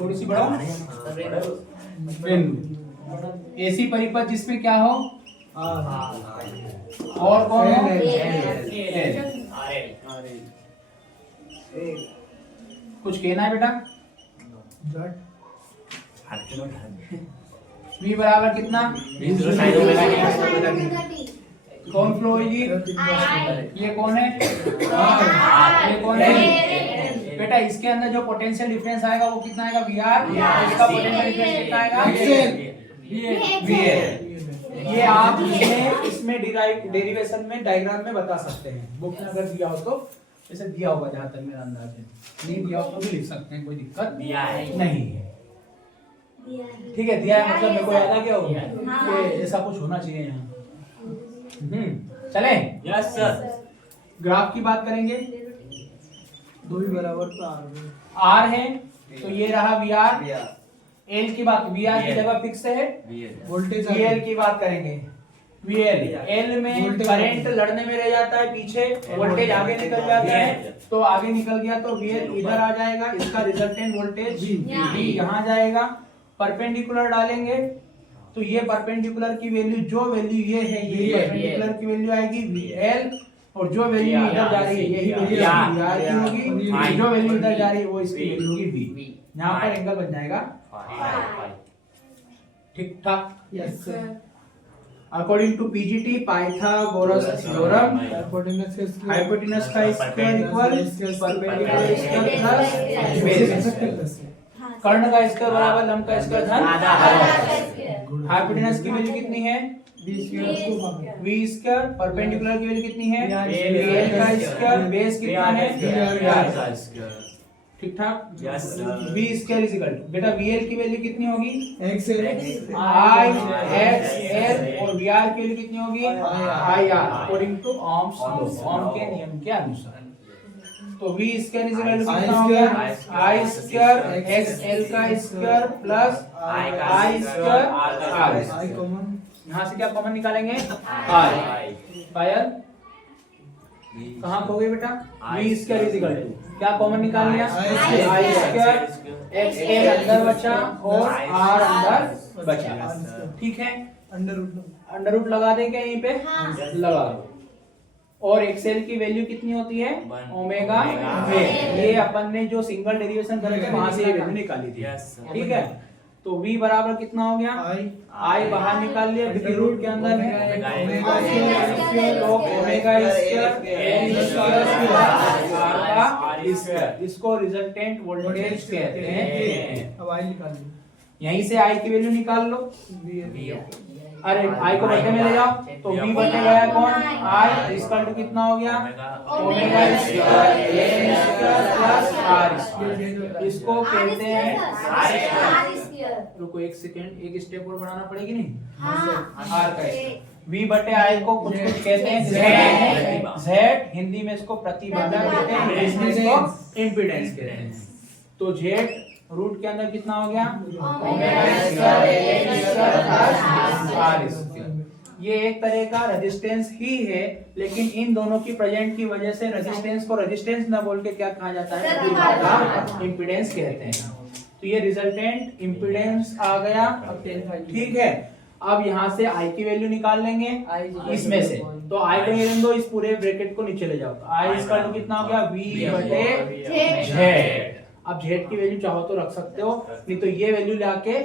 थोड़ी सी बढ़ाओ। ऐसी परिपथ जिसमें क्या हो और कौन हो? कुछ कहना है बेटा? V बराबर कितना? कौन फ्लो होगी? ये कौन है? ये कौन है? बेटा इसके अंदर जो पोटेंशियल डिफरेंस आएगा वो कितना आएगा? VR। इसका पोटेंशियल डिफरेंस कितना आएगा? VL। ये आप इसमें डेरिवेशन में डायग्राम में बता सकते हैं। बुक में अगर दिया हो तो ऐसे दिया होगा, जहाँ तक मेरा अंदाज है। नहीं दिया हो तो भी लिख सकते हैं, कोई दिक्कत नहीं है। ठीक है, दिया है मतलब मेरे को याद आ गया होगा कि ऐसा कुछ होना चाहिए यहाँ। चले? Yes sir. ग्राफ की बात करेंगे। दो ही बराबर तो R है तो ये रहा VR। L की बात, VR की जगह फिक्स है। वोल्टेज VL की बात करेंगे। VL, L में करंट लड़ने में रह जाता है पीछे, वोल्टेज आगे निकल जाता है, तो आगे निकल गया तो VL इधर आ जाएगा। इसका रिजल्टेंट वोल्टेज V यहाँ जाएगा। परपेंडिकुलर डालेंगे तो ये परपेंडिकुलर की वैल्यू, जो वैल्यू ये है, ये परपेंडिकुलर की वैल्यू आएगी VL, और जो वैल्यू इधर जा रही है यही वैल्यू VR की होगी, जो वैल्यू इधर जा रही है वो इसकी वैल्यू होगी V। यहाँ पर एंगल बन जाएगा ठीक ठाक। Yes sir. According to PGT Pythagoras theorem, hypotenuse का square equal perpendicular square plus base. कर्ण का स्क्वायर बराबर लंब का स्क्वायर धन आधा। हाइपोटेनस की वैल्यू कितनी है? V square. परपेंडिकुलर की वैल्यू कितनी है? L का स्क्वायर। बेस कितना है? ठीक ठाक। V square is equal to, बेटा VL की वैल्यू कितनी होगी? I X L, और VR की वैल्यू कितनी होगी? IR, according to Ohm's law, Ohm के नियम के अनुसार। तो V square is equal to कितना हो गया? I स्क्वायर X L का square plus I square R। यहाँ से क्या कॉमन निकालेंगे? I। पायल कहाँ खो गए बेटा? V square is equal to क्या कॉमन निकाल लिया? I स्क्वायर X L अंदर बचा और R अंदर बचा। ठीक है, अंडर रूट लगा दें क्या यहीं पे? लगा दो। और XL की वैल्यू कितनी होती है? Omega wave. ये अपन ने जो सिंगल डेरिवेशन करे थे वहां से ये वैल्यू निकाली थी। ठीक है, तो V बराबर कितना हो गया? I बाहर निकाल लिया, क्योंकि रूट के अंदर है ओमेगा स्क्वायर। इसको रिजल्टेंट वोल्टेज कहते हैं। अब I निकाल लो। यहीं से I की वैल्यू निकाल लो। अरे I को बटे में ले जाओ तो V बटे गया कौन? I इसका टू कितना हो गया? Omega square plus R square. इसको कहते हैं, रुको एक सेकेंड, एक स्टेप और बढ़ाना पड़ेगी नहीं? R का V बटे I को कुछ कुछ कहते हैं Z, हिंदी में इसको प्रतिबाधा कहते हैं, इंग्लिश में इसको इम्पीडेंस कहते हैं। तो Z रूट के अंदर कितना हो गया? Omega square plus R square. ये एक तरह का रेजिस्टेंस ही है, लेकिन इन दोनों की प्रेजेंट की वजह से रेजिस्टेंस को रेजिस्टेंस ना बोल के क्या कहा जाता है? प्रतिबाधा, इम्पीडेंस कहते हैं। तो ये रिजल्टेंट इम्पीडेंस आ गया। ठीक है, अब यहाँ से I की वैल्यू निकाल लेंगे इसमें से। तो I को लेने दो, इस पूरे ब्रैकेट को नीचे ले जाओ। तो I इसका कितना हो गया? V बटे Z। अब Z की वैल्यू चाहो तो रख सकते हो, नहीं तो ये वैल्यू लाके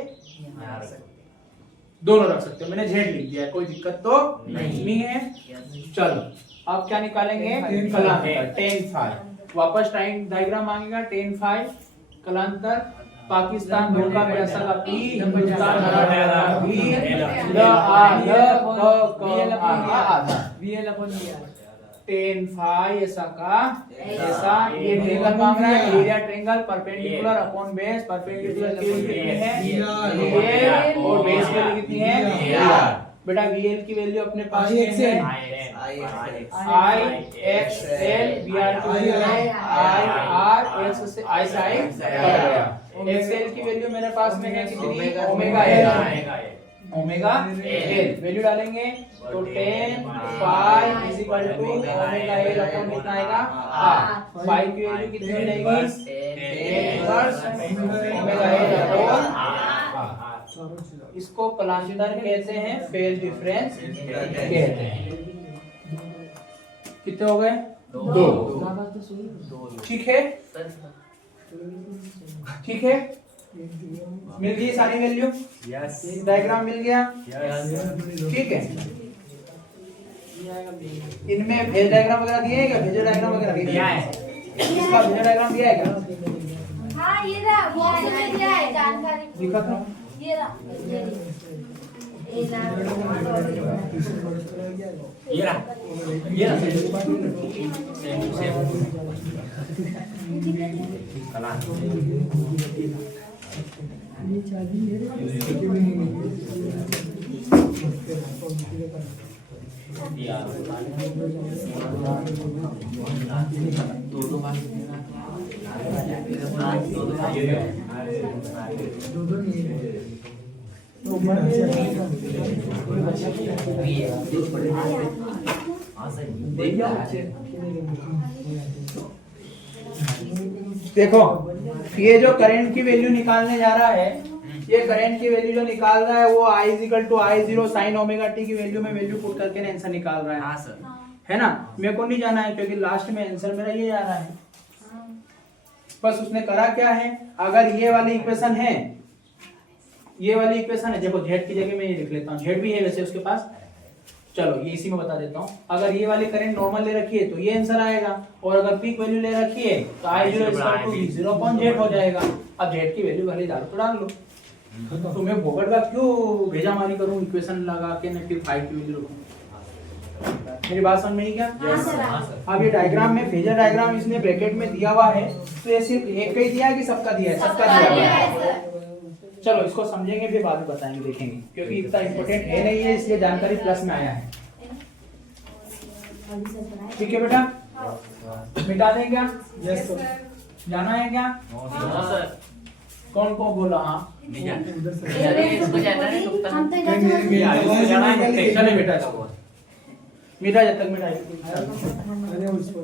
दोनों रख सकते हो। मैंने Z लिख दिया, कोई दिक्कत तो नहीं है। चलो अब क्या निकालेंगे? कलांतर tan phi। वापस टाइम डायग्राम मांगेगा। tan phi कलांतर पाकिस्तान धोखा पैसा का P, हिंदुस्तान हरा V, ल आ ल क आधा tan phi ऐसा का ऐसा। ये ट्रायंगल मांग रहा है, area triangle perpendicular upon base. Perpendicular की वैल्यू कितनी है? VL, और बेस की वैल्यू कितनी है? VR। बेटा VL की वैल्यू अपने पास है I X L, VR की वैल्यू है I R, X से I sin कट गया। XL की वैल्यू मेरे पास में है कितनी? Omega L। Omega L value डालेंगे तो tan phi is equal to omega L upon कितना आएगा? R। phi की वैल्यू कितनी रहेगी? tan इनवर्स ओमेगा L इसको प्लास्टर कहते हैं, फेज डिफरेंस कहते हैं। कितने हो गए? 2। ठीक है, ठीक है, मिल गई सारी वैल्यू? यस। डायग्राम मिल गया? यस। ठीक है, इनमें फेज डायग्राम वगैरह दिए हैं क्या? फेज डायग्राम वगैरह दिया है? इसका फेज डायग्राम दिया है क्या? हाँ ये रहा, बॉक्स में दिया है जानकारी। दिखा था? ये रहा, ये रहा। ये रहा। कला। देखो, ये जो करंट की वैल्यू निकालने जा रहा है, ये करंट की वैल्यू जो निकाल रहा है वो I = I0 sin omega t की वैल्यू में वैल्यू पुट करके आंसर निकाल रहा है। हाँ सर। है ना? मेरे को नहीं जाना है क्योंकि लास्ट में आंसर मेरा ये जा रहा है। बस उसने करा क्या है, अगर ये वाली इक्वेशन है, ये वाली इक्वेशन है, देखो z की जगह मैं ये लिख लेता हूँ, z भी है वैसे उसके पास। चलो ये इसी में बता देता हूँ। अगर ये वाली करंट नॉर्मल ले रखी है तो ये आंसर आएगा, और अगर पीक वैल्यू ले रखी है तो I0 = 0.z हो जाएगा। अब z की वैल्यू वाली डालो तो डाल लो। तो मैं फोकट का क्यों भेजा मारी करूँ इक्वेशन लगा के, मैं फिर 5 की वैल्यू रखूँ? मेरी बात समझ में आई क्या? अब ये डायग्राम में फेजर डायग्राम इसने ब्रैकेट में दिया हुआ है, तो ये सिर्फ एक का ही दिया है कि सबका दिया है? सबका दिया हुआ है। चलो इसको समझेंगे फिर बाद में बताएंगे, देखेंगे, क्योंकि इतना इंपॉर्टेंट है नहीं है, इसलिए जानकारी प्लस में आया है। ठीक है बेटा, मिटा दें क्या? Yes sir. जाना है क्या? हाँ सर। कौन को बोला? हाँ नहीं जाना। उधर से इसको जाना है तो हम तो चले बेटा, मिटा जब तक मिटाई। अरे उस पर